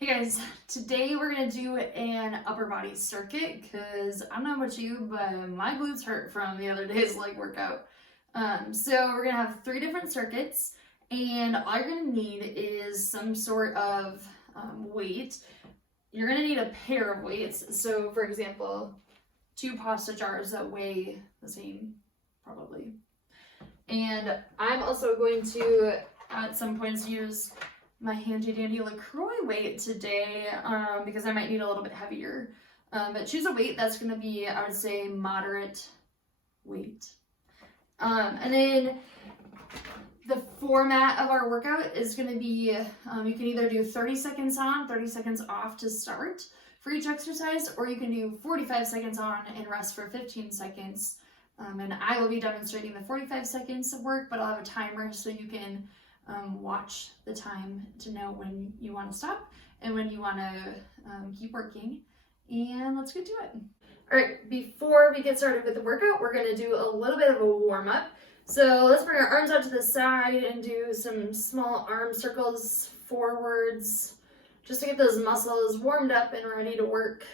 Hey guys, today we're gonna do an upper body circuit because I don't know about you, but my glutes hurt from the other day's leg workout. So we're gonna have 3 different circuits, and all you're gonna need is some sort of weight. You're gonna need a pair of weights. So, for example, 2 pasta jars that weigh the same, probably. And I'm also going to, at some points, use my handy dandy LaCroix weight today because I might need a little bit heavier. But choose a weight that's going to be, I would say, moderate weight. And then the format of our workout is going to be, you can either do 30 seconds on, 30 seconds off to start for each exercise, or you can do 45 seconds on and rest for 15 seconds. And I will be demonstrating the 45 seconds of work, but I'll have a timer so you can watch the time to know when you want to stop and when you want to keep working. And let's get to it. All right, before we get started with the workout, we're going to do a little bit of a warm-up. So let's bring our arms out to the side and do some small arm circles forwards, just to get those muscles warmed up and ready to work.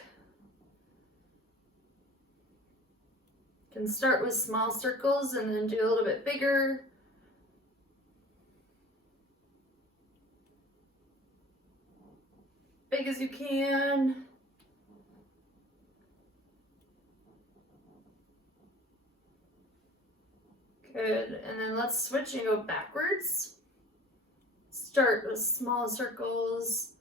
You can start with small circles and then do a little bit bigger. Big as you can. Good, and then let's switch and go backwards. Start with small circles.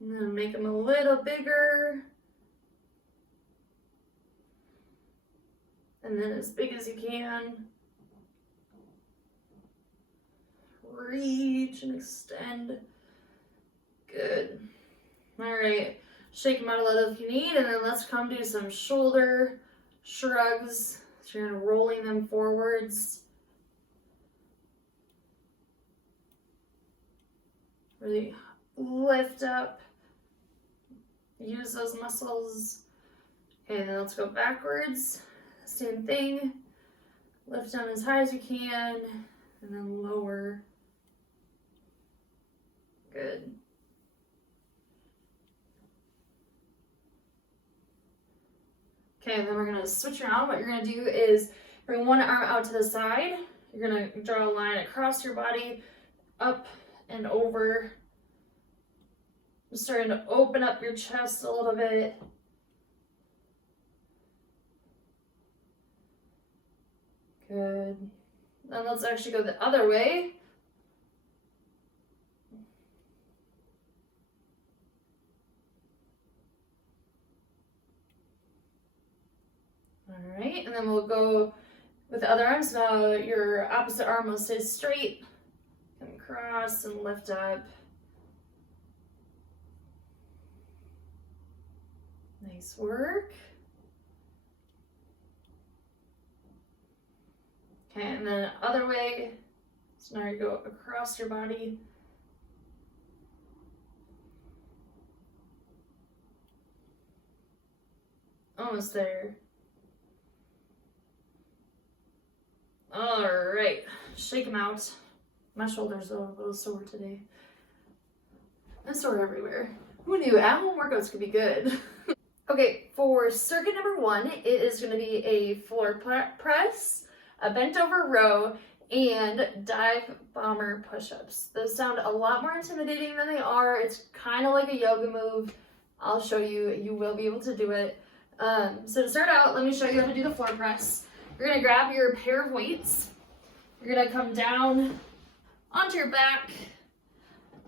And then make them a little bigger. And then as big as you can. Reach and extend. Good. All right. Shake them out a little if you need, and then let's come do some shoulder shrugs. So you're rolling them forwards. Really lift up. Use those muscles. Okay, then let's go backwards. Same thing. Lift them as high as you can, and then lower. Good. Okay, and then we're gonna switch around. What you're gonna do is bring one arm out to the side. You're gonna draw a line across your body, up and over. Just starting to open up your chest a little bit. Good. Then let's actually go the other way. All right, and then we'll go with the other arm. So now your opposite arm will stay straight. Come across and lift up. Nice work. Okay, and then other way. So now you go across your body. Almost there. All right, shake them out. My shoulders are a little sore today. I'm sore everywhere. Who knew at-home workouts could be good? Okay, for circuit number 1, it is going to be a floor press, a bent over row, and dive bomber push-ups. Those sound a lot more intimidating than they are. It's kind of like a yoga move. I'll show you. You will be able to do it. So to start out, let me show you how to do the floor press. You're going to grab your pair of weights. You're going to come down onto your back.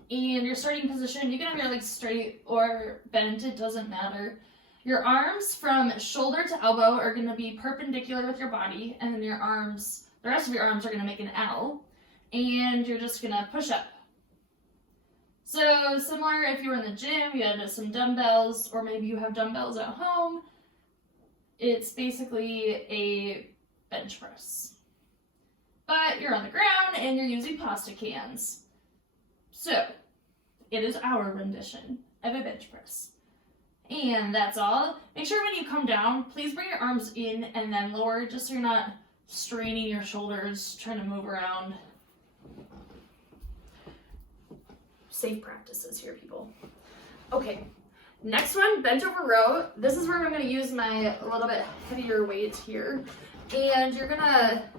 And your starting position, you can have your legs straight or bent, it doesn't matter. Your arms from shoulder to elbow are going to be perpendicular with your body, and then your arms, the rest of your arms are going to make an L, and you're just going to push up. So similar if you were in the gym, you had some dumbbells, or maybe you have dumbbells at home, it's basically a bench press. But you're on the ground and you're using pasta cans. So, it is our rendition of a bench press. And that's all. Make sure when you come down, please bring your arms in and then lower, just so you're not straining your shoulders, trying to move around. Safe practices here, people. Okay, next one, bent over row. This is where I'm gonna use my little bit heavier weight here. And you're gonna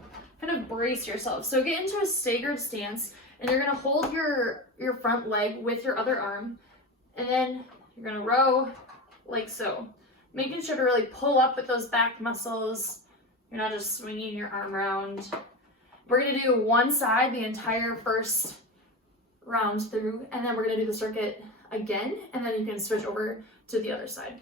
kind of brace yourself. So get into a staggered stance, and you're gonna hold your front leg with your other arm, and then you're gonna row like so. Making sure to really pull up with those back muscles. You're not just swinging your arm around. We're gonna do one side the entire first round through, and then we're gonna do the circuit again, and then you can switch over to the other side.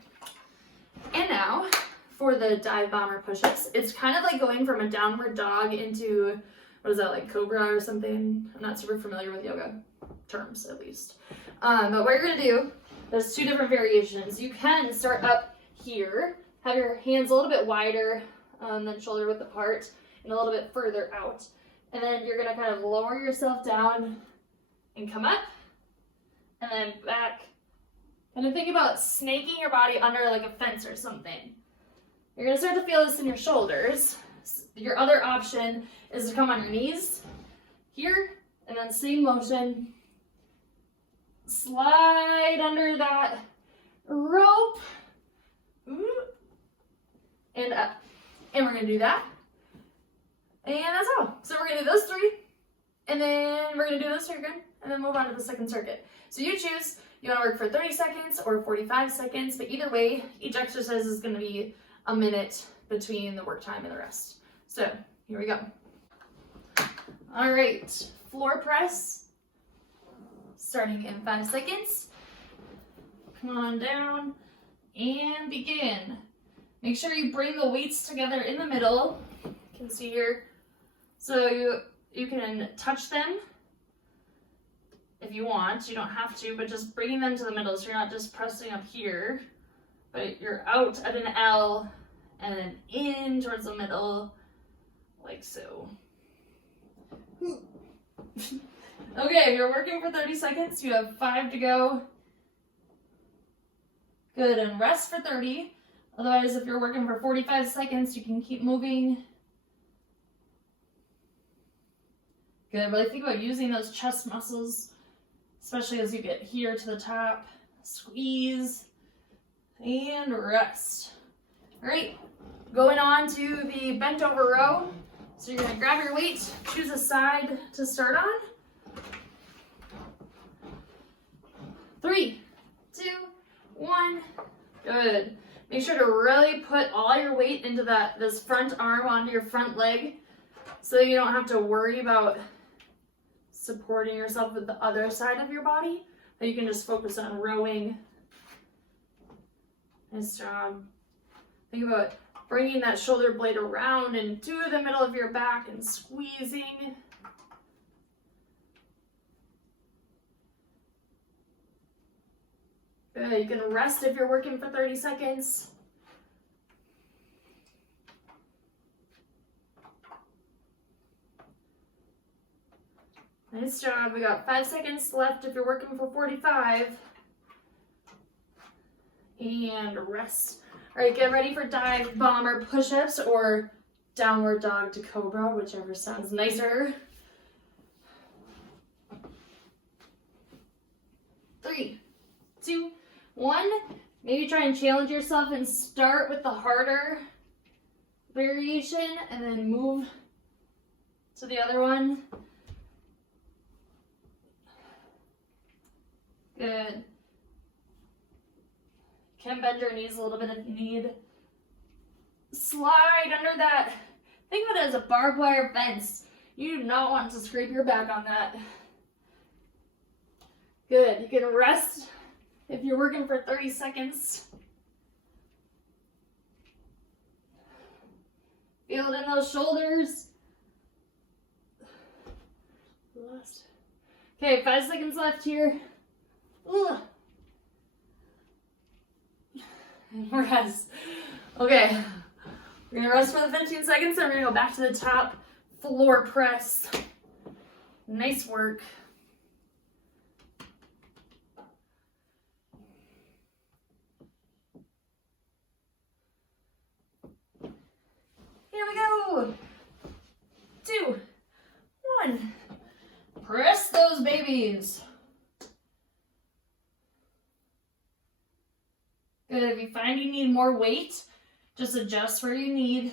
And now for the dive bomber push-ups, it's kind of like going from a downward dog into, what is that, like cobra or something? I'm not super familiar with yoga terms, at least. But what you're gonna do, there's two different variations. You can start up here, have your hands a little bit wider than shoulder width apart, and a little bit further out. And then you're gonna kind of lower yourself down and come up, and then back. And then think about snaking your body under like a fence or something. You're gonna start to feel this in your shoulders. Your other option is to come on your knees here, and then same motion. Slide under that rope. And up. And we're gonna do that. And that's all. So we're gonna do those three, and then we're gonna do those three again, and then move on to the second circuit. So you choose, you wanna work for 30 seconds or 45 seconds, but either way, each exercise is gonna be a minute between the work time and the rest. So here we go. All right, floor press, starting in 5 seconds. Come on down and begin. Make sure you bring the weights together in the middle. You can see here. So you can touch them if you want. You don't have to, but just bringing them to the middle so you're not just pressing up here, but you're out at an L and then in towards the middle, like so. Okay, if you're working for 30 seconds, you have 5 to go. Good, and rest for 30. Otherwise, if you're working for 45 seconds, you can keep moving. Good, really think about using those chest muscles, especially as you get here to the top. Squeeze and rest. All right, going on to the bent over row. So you're gonna grab your weight, choose a side to start on. 3, 2, 1, good. Make sure to really put all your weight into this front arm onto your front leg so you don't have to worry about supporting yourself with the other side of your body, but you can just focus on rowing. Nice job. Think about bringing that shoulder blade around into the middle of your back and squeezing. Good, you can rest if you're working for 30 seconds. Nice job. We got 5 seconds left if you're working for 45. And rest. All right, get ready for dive bomber push-ups or downward dog to cobra, whichever sounds nicer. 3, 2, 1. Maybe try and challenge yourself and start with the harder variation and then move to the other one. Good. Can bend your knees a little bit if you need. Slide under that. Think of it as a barbed wire fence. You do not want to scrape your back on that. Good. You can rest if you're working for 30 seconds. Feel it in those shoulders. Last. Okay, 5 seconds left here. Ugh. Rest. Okay, we're gonna rest for the 15 seconds and we're gonna go back to the top floor press. Nice work. Here we go. babies. Good. If you find you need more weight, just adjust where you need.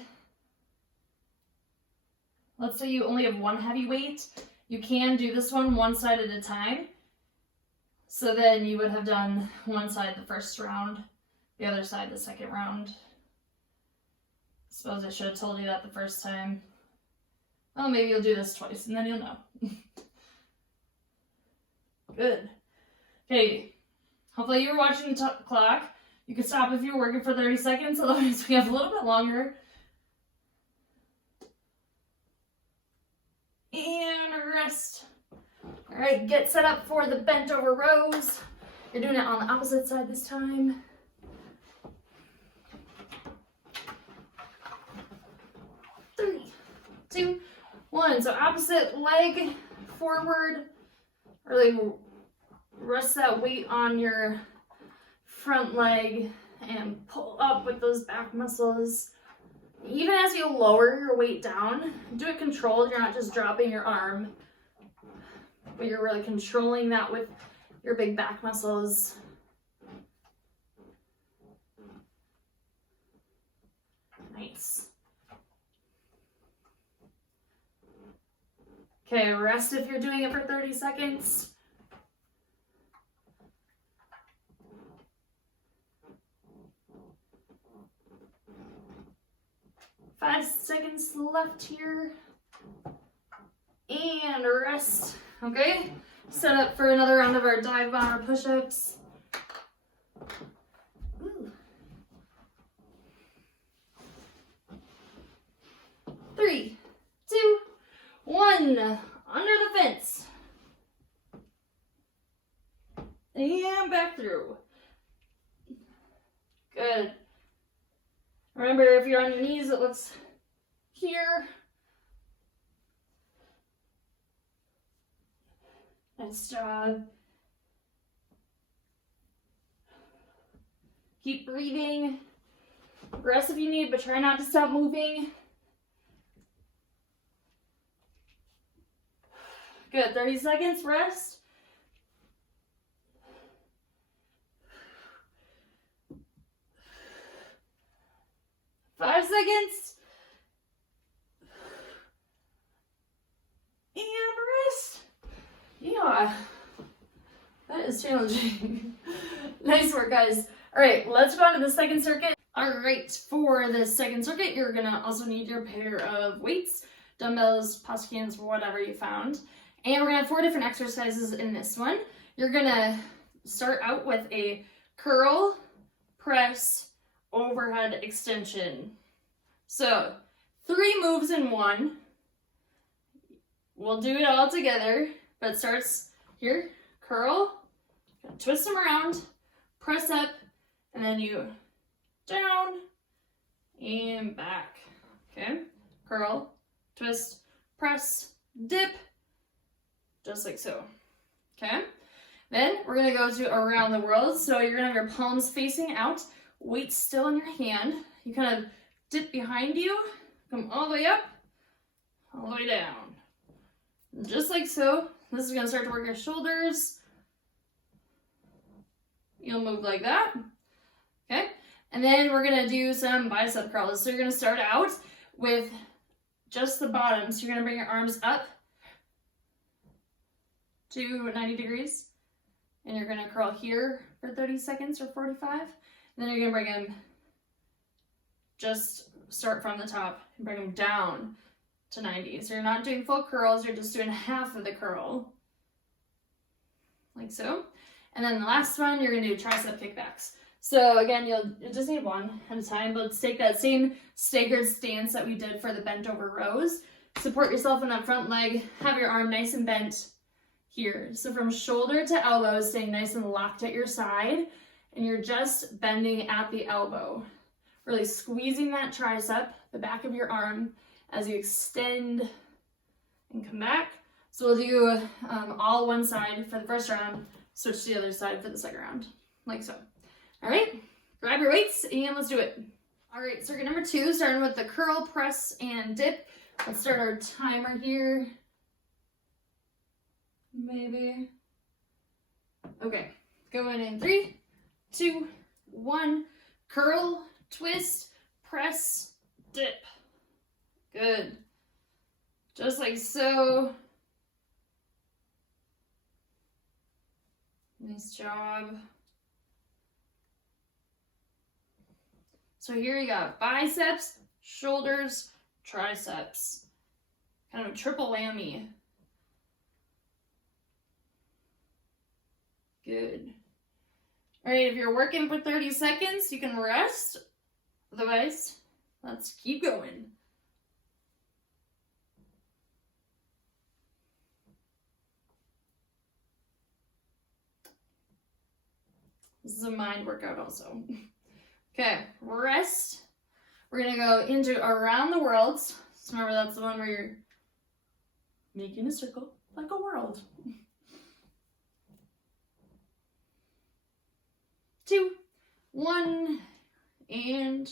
Let's say you only have one heavy weight. You can do this one side at a time. So then you would have done one side the first round, the other side the second round. Suppose I should have told you that the first time. Oh, maybe you'll do this twice and then you'll know. Good. Okay. Hopefully you were watching the clock. You can stop if you're working for 30 seconds, otherwise we have a little bit longer. And rest. All right, get set up for the bent over rows. You're doing it on the opposite side this time. 3, 2, 1. So opposite leg forward. Really rest that weight on your front leg and pull up with those back muscles. Even as you lower your weight down, do it controlled. You're not just dropping your arm, but you're really controlling that with your big back muscles. Nice. Okay, rest if you're doing it for 30 seconds. Five seconds left here. And rest. Okay, set up for another round of our dive bomber push-ups. 3, 2, 1. Under the fence. And back through. Good. Remember, if you're on your knees, it looks here. Nice job. Keep breathing. Rest if you need, but try not to stop moving. Good. 30 seconds, rest. Five seconds. And rest. Yeah. That is challenging. Nice work, guys. All right, let's go on to the second circuit. All right, for the second circuit, you're gonna also need your pair of weights, dumbbells, pasta cans, whatever you found. And we're gonna have 4 different exercises in this one. You're gonna start out with a curl, press, overhead extension. So 3 moves in one. We'll do it all together, but it starts here, curl, twist them around, press up, and then you down and back. Okay, curl, twist, press, dip, just like so. Okay, then we're gonna go to around the world. So you're gonna have your palms facing out, weight still in your hand. You kind of dip behind you, come all the way up, all the way down. Just like so. This is gonna start to work your shoulders. You'll move like that. Okay, and then we're gonna do some bicep curls. So you're gonna start out with just the bottom. So you're gonna bring your arms up to 90 degrees. And you're gonna curl here for 30 seconds or 45. And then you're gonna bring them, just start from the top and bring them down to 90. So you're not doing full curls, you're just doing half of the curl. Like so. And then the last one, you're gonna do tricep kickbacks. So again, you'll just need one at a time, but let's take that same staggered stance that we did for the bent over rows. Support yourself in that front leg, have your arm nice and bent here. So from shoulder to elbow, staying nice and locked at your side, and you're just bending at the elbow. Really squeezing that tricep, the back of your arm, as you extend and come back. So we'll do all one side for the first round, switch to the other side for the second round, like so. All right, grab your weights and let's do it. All right, circuit number 2, starting with the curl, press, and dip. Let's start our timer here. maybe. Okay, going in 3, 2, 1. Curl, twist, press, dip. Good. Just like so. Nice job. So here you got biceps, shoulders, triceps. Kind of a triple whammy. Good. All right, if you're working for 30 seconds, you can rest. Otherwise, let's keep going. This is a mind workout also. Okay, rest. We're gonna go into around the world. So remember, that's the one where you're making a circle like a world. 2, 1, and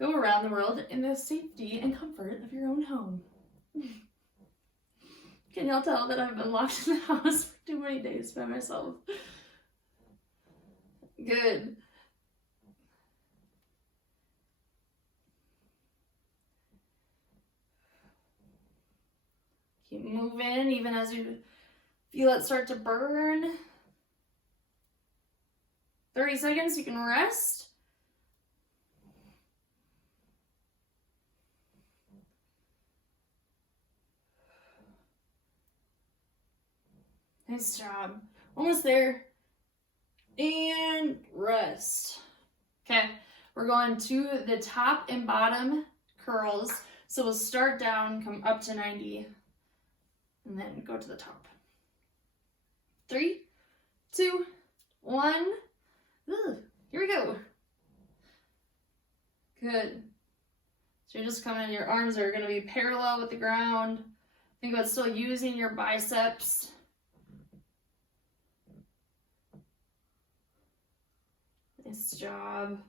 go around the world in the safety and comfort of your own home. Can y'all tell that I've been locked in the house for too many days by myself? Good. Keep moving even as you feel it start to burn. 30 seconds, you can rest. Nice job. Almost there. And rest. Okay, we're going to the top and bottom curls. So we'll start down, come up to 90, and then go to the top. 3, 2, 1. Ooh, here we go. Good. So you're just coming in, your arms are gonna be parallel with the ground. Think about still using your biceps. Nice job.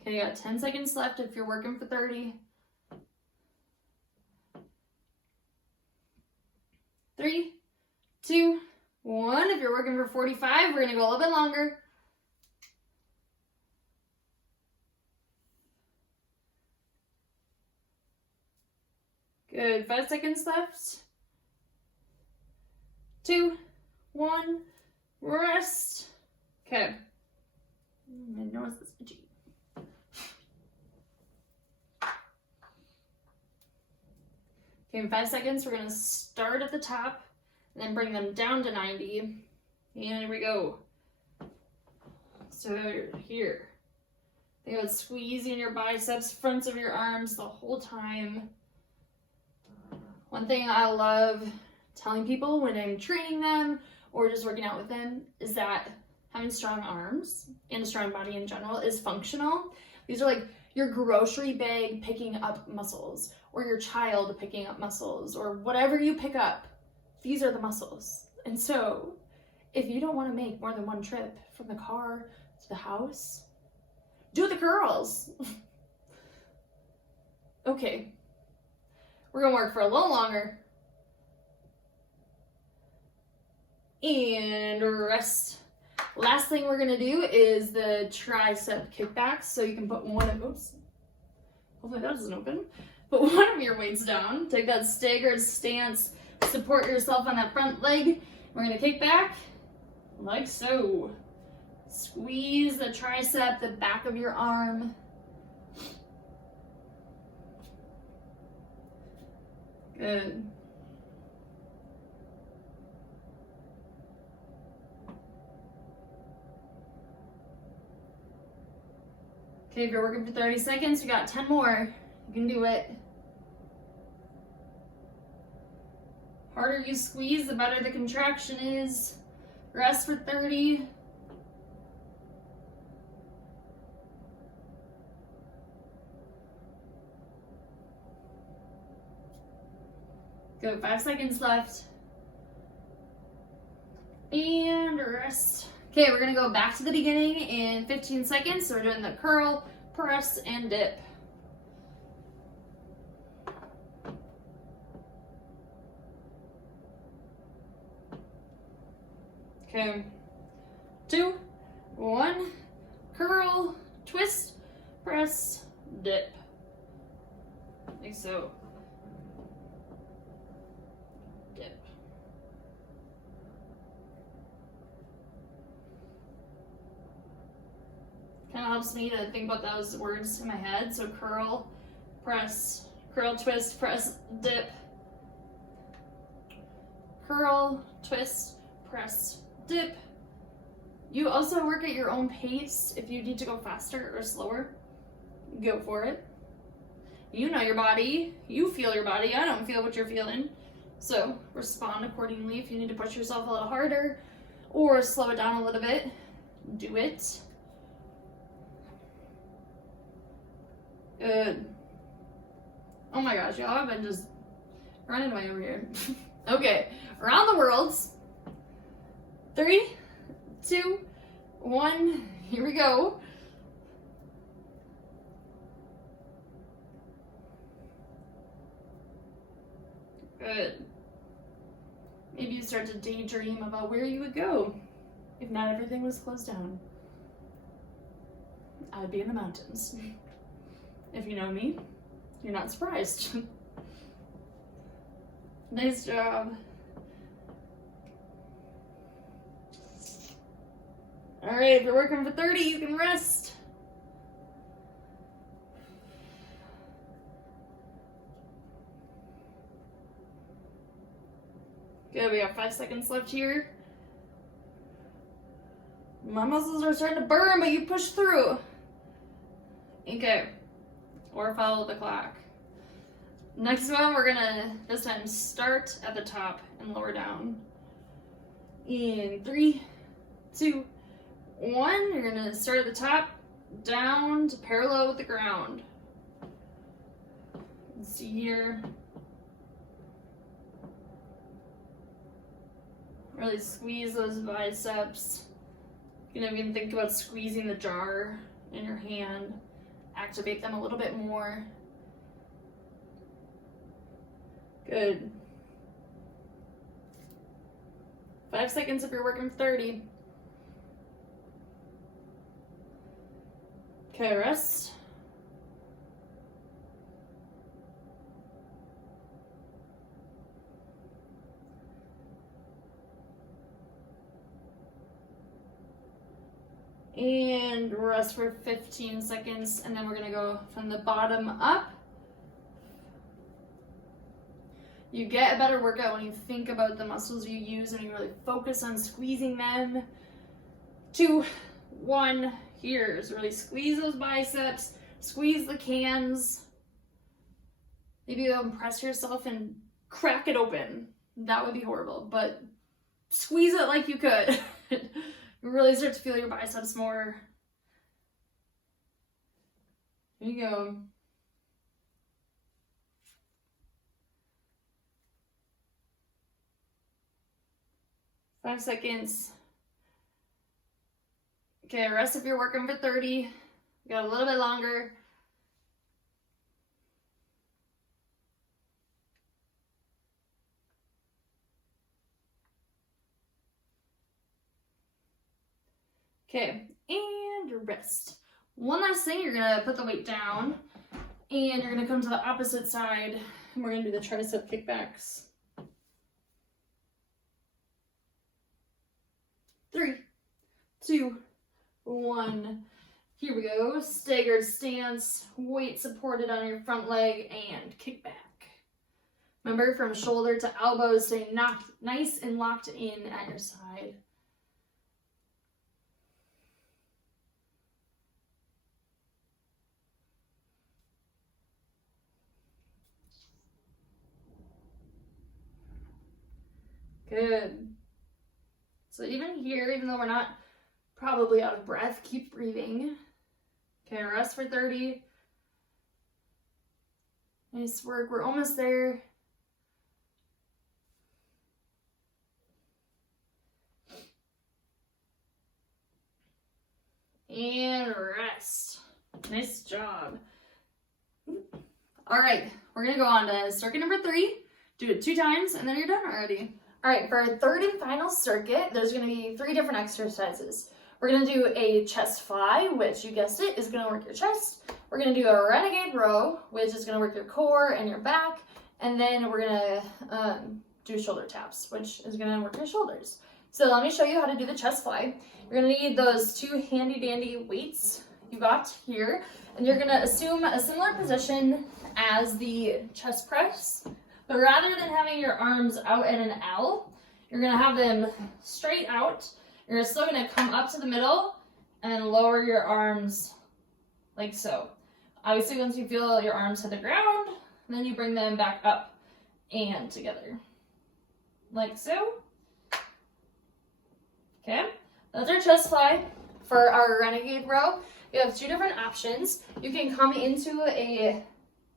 Okay, you got 10 seconds left if you're working for 30. 3, 2, 1. If you're working for 45, we're gonna go a little bit longer. Good, 5 seconds left. 2, 1, rest. Okay. My nose is itchy. Okay, in 5 seconds, we're gonna start at the top and then bring them down to 90. And here we go. So here. Think about squeezing your biceps, fronts of your arms the whole time. One thing I love telling people when I'm training them or just working out with them is that having strong arms and a strong body in general is functional. These are like your grocery bag picking up muscles, or your child picking up muscles, or whatever you pick up. These are the muscles. And so if you don't want to make more than one trip from the car to the house, do the curls. Okay. We're gonna work for a little longer. And rest. Last thing we're gonna do is the tricep kickbacks. So you can put one of, oops, hopefully that doesn't open. Put one of your weights down, take that staggered stance, support yourself on that front leg. We're gonna kick back, like so. Squeeze the tricep, the back of your arm. Good. Okay, if you're working for 30 seconds, you got 10 more. You can do it. Harder you squeeze, the better the contraction is. Rest for 30. Go, 5 seconds left. And rest. Okay, we're gonna go back to the beginning in 15 seconds. So we're doing the curl, press, and dip. Okay. 2, 1, curl, twist, press, dip. Like so. Dip. Kind of helps me to think about those words in my head. So curl, press, curl, twist, press, dip. Curl, twist, press, dip. You also work at your own pace. If you need to go faster or slower, go for it. You know your body. You feel your body. I don't feel what you're feeling. So respond accordingly. If you need to push yourself a little harder or slow it down a little bit, do it. Good. Oh my gosh, y'all have been just running away over here. Okay, around the world. 3, 2, 1, here we go. Good. Maybe you start to daydream about where you would go if not everything was closed down. I'd be in the mountains. If you know me, you're not surprised. Nice job. All right, if you're working for 30, you can rest. Good, we got 5 seconds left here. My muscles are starting to burn, but you push through. Okay, or follow the clock. Next one, we're gonna this time start at the top and lower down. In 3, 2, 1, you're gonna start at the top, down to parallel with the ground. Let's see here. Really squeeze those biceps. You can even think about squeezing the jar in your hand. Activate them a little bit more. Good. 5 seconds if you're working 30. Okay, rest. And rest for 15 seconds, and then we're gonna go from the bottom up. You get a better workout when you think about the muscles you use and you really focus on squeezing them. 2, 1, here's really squeeze those biceps, squeeze the cans. Maybe you'll impress yourself and crack it open. That would be horrible, but squeeze it like you could. You really start to feel your biceps more. Here you go. Five seconds. Okay, rest if you're working for 30. We got a little bit longer. Okay, and rest. One last thing, you're gonna put the weight down and you're gonna come to the opposite side and we're gonna do the tricep kickbacks. 3, 2, 1. Here we go. Staggered stance, weight supported on your front leg, and kick back. Remember, from shoulder to elbow, stay nice and locked in at your side. Good. So even here, even though we're not probably out of breath, keep breathing. Okay, rest for 30. Nice work. We're almost there. And rest. Nice job. All right, we're gonna go on to circuit number 3. Do it 2 times and then you're done already. All right, for our third and final circuit, there's gonna be 3 different exercises. We're gonna do a chest fly, which you guessed it, is gonna work your chest. We're gonna do a renegade row, which is gonna work your core and your back. And then we're gonna do shoulder taps, which is gonna work your shoulders. So let me show you how to do the chest fly. You're gonna need those 2 handy dandy weights you got here. And you're gonna assume a similar position as the chest press. But rather than having your arms out at an L, you're gonna have them straight out. You're still gonna come up to the middle and lower your arms like so. Obviously, once you feel your arms hit the ground, then you bring them back up and together, like so. Okay, that's our chest fly. For our renegade row, you have 2 different options. You can come into a,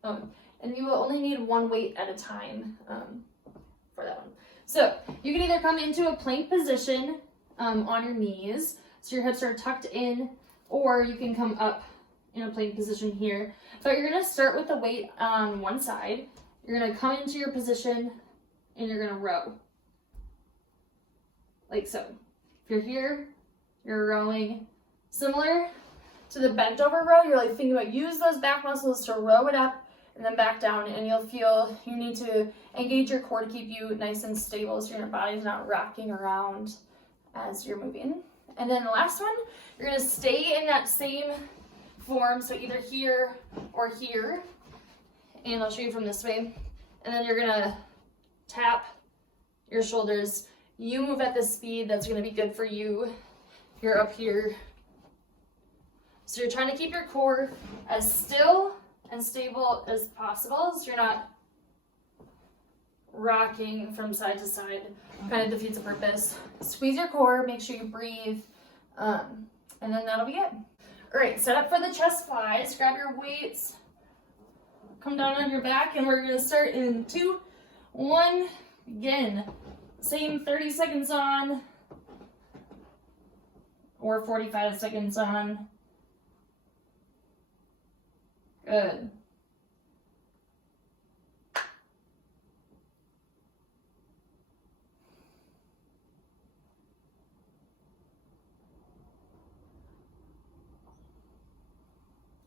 and you will only need 1 weight at a time for that one. So you can either come into a plank position on your knees, so your hips are tucked in, or you can come up in a plank position here. But you're gonna start with the weight on one side. You're gonna come into your position and you're gonna row. Like so. If you're here, you're rowing. Similar to the bent over row, you're like thinking about use those back muscles to row it up and then back down, and you'll feel you need to engage your core to keep you nice and stable so your body's not rocking around as you're moving. And then the last one, you're gonna stay in that same form, so either here or here, and I'll show you from this way. And then you're gonna tap your shoulders. You move at the speed that's gonna be good for you. You're up here. So you're trying to keep your core as still and stable as possible, so you're not rocking from side to side. Kind of defeats the purpose. Squeeze your core, make sure you breathe, and then that'll be it. All right, set up for the chest flies. Grab your weights, come down on your back, and we're gonna start in 2, 1, begin. Same 30 seconds on, or 45 seconds on. Good.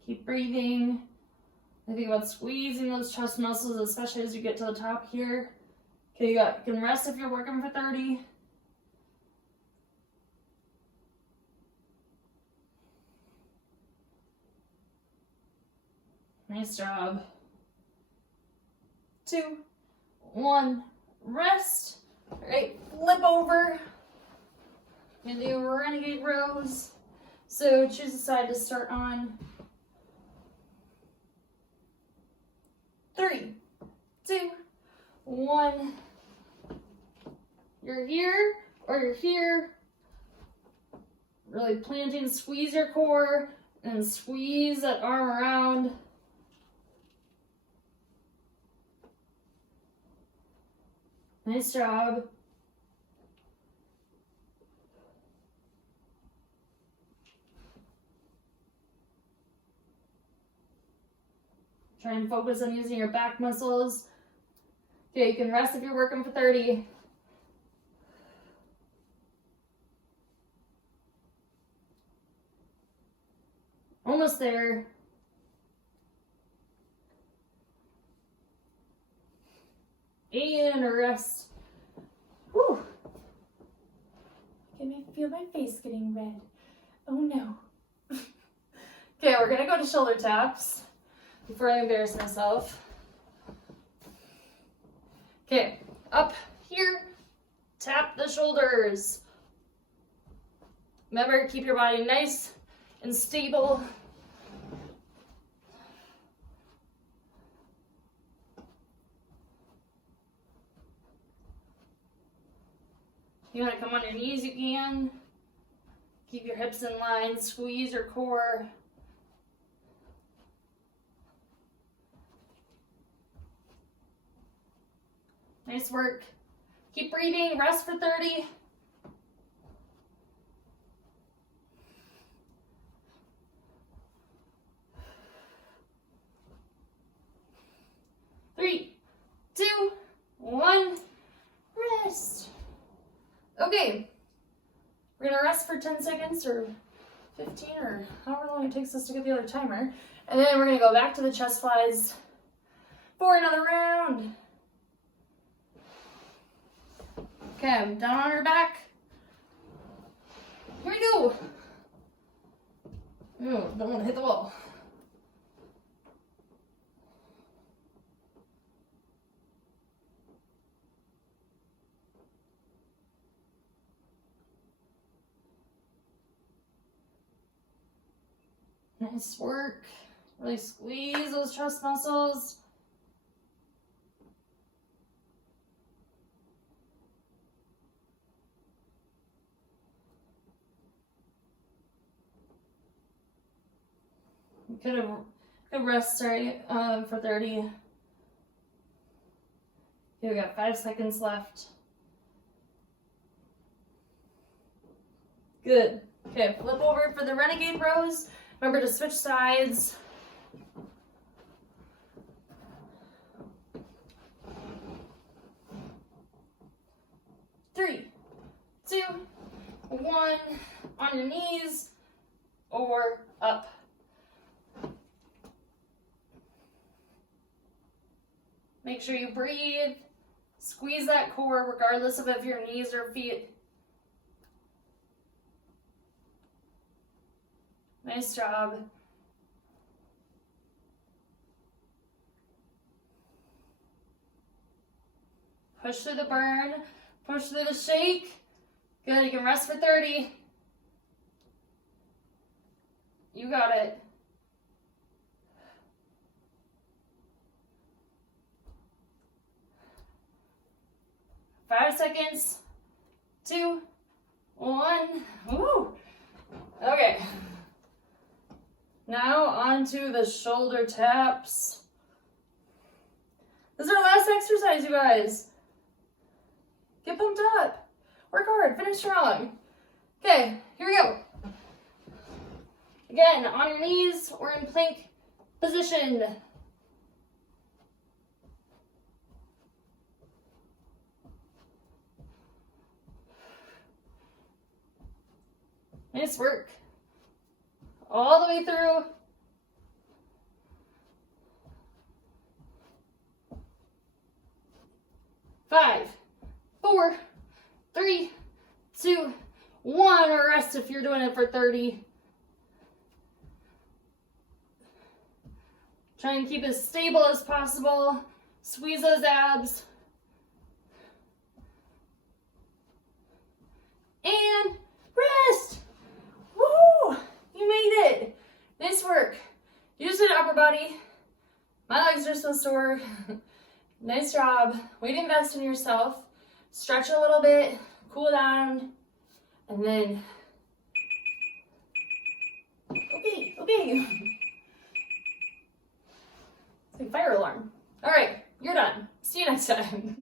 Keep breathing. I think about squeezing those chest muscles, especially as you get to the top here. Okay, you can rest if you're working for 30. Nice job. 2, 1, rest. All right, flip over. And do renegade rows. So choose a side to start on. 3, 2, 1. You're here or you're here. Really planting, squeeze your core and squeeze that arm around. Nice job. Try and focus on using your back muscles. Okay, you can rest if you're working for 30. Almost there. And rest. Whew. Can I feel my face getting red? Oh no. Okay, we're gonna go to shoulder taps before I embarrass myself. Okay, up here, tap the shoulders. Remember, keep your body nice and stable. You want to come on your knees, you can. Keep your hips in line, squeeze your core. Nice work. Keep breathing, rest for 30. Three, 2, 1, rest. for 10 seconds or 15 or however long it takes us to get the other timer. And then we're gonna go back to the chest flies for another round. Okay, I'm down on her back. Here we go. Oh, don't want to hit the wall. Nice work. Really squeeze those chest muscles. Could rest, sorry, for 30. Okay, we got 5 seconds left. Good. Okay, flip over for the Renegade rows. Remember to switch sides. Three, two, one. On your knees or up. Make sure you breathe. Squeeze that core regardless of if your knees or feet. Nice job. Push through the burn. Push through the shake. Good, you can rest for 30. You got it. Five seconds. 2, 1. Woo. Okay. Now onto the shoulder taps. This is our last exercise, you guys. Get pumped up. Work hard. Finish strong. Okay, here we go. Again, on your knees or in plank position. Nice work. All the way through. Five, 4, 3, 2, 1. Or rest if you're doing it for 30. Try and keep as stable as possible. Squeeze those abs. And rest. Woo! You made it. Nice work. You just did upper body. My legs are so sore. Nice job. Way to invest in yourself. Stretch a little bit, cool down, and then, okay. It's like fire alarm. All right, you're done. See you next time.